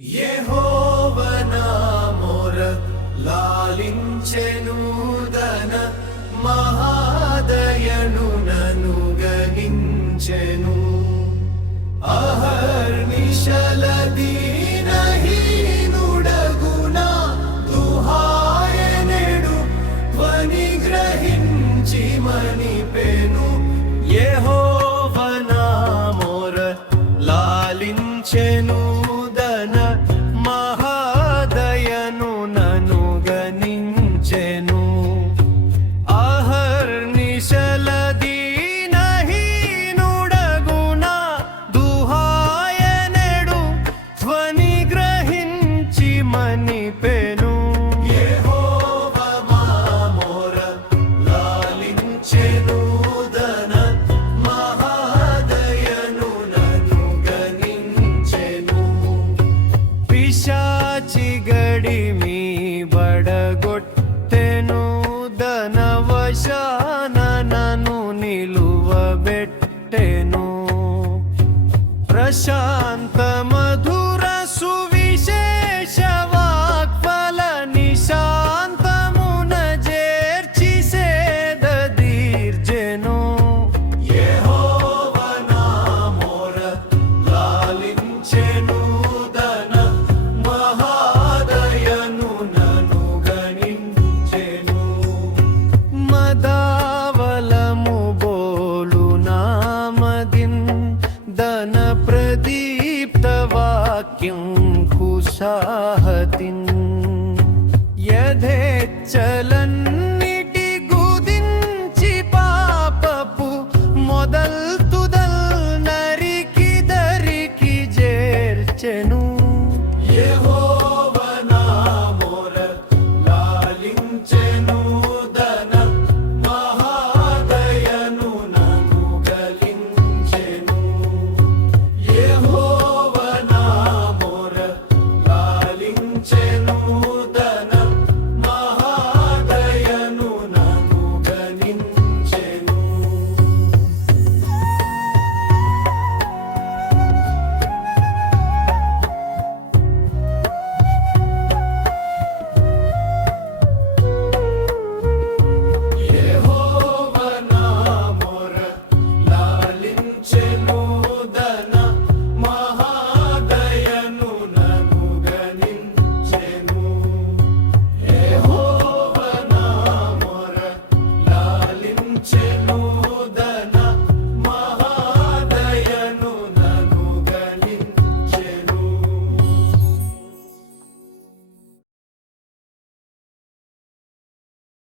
యెహోవా నా మొర లాలించెను, దన మహాదయను నన్ను గణించెను. అహర్నిశల దీనహీనుడగునా దుహాయనెడు ధ్వని గ్రహించి మణిపెను. యెహోవా నా మొర లాలించెను, దన మహాదయను నన్ను గణించెను. అహర్నిశల దీనహీనుడగునా దుహాయనెడు ధ్వని గ్రహించి మణిపెను. యెహోవా మా మొర లాలించెను, దన మహాదయను నన్ను గణించెను. పిశాచి గడిమి బడగొట్టెను, ధనవశాన నన్ను నిలువబెట్టెను. ప్రశాంత మధుర సువిశేష వాక్ఫల నిశాంతమున చేర్చి సేద దీర్జెను. యెహోవా నా మొర లాలించెను, దన మహాదయను నన్ను గణించెను. మదావలము బోలు నామదిన్ దన ప్రదీప్త వాక్యం కుశాహతిన్ యథేచ్చలన్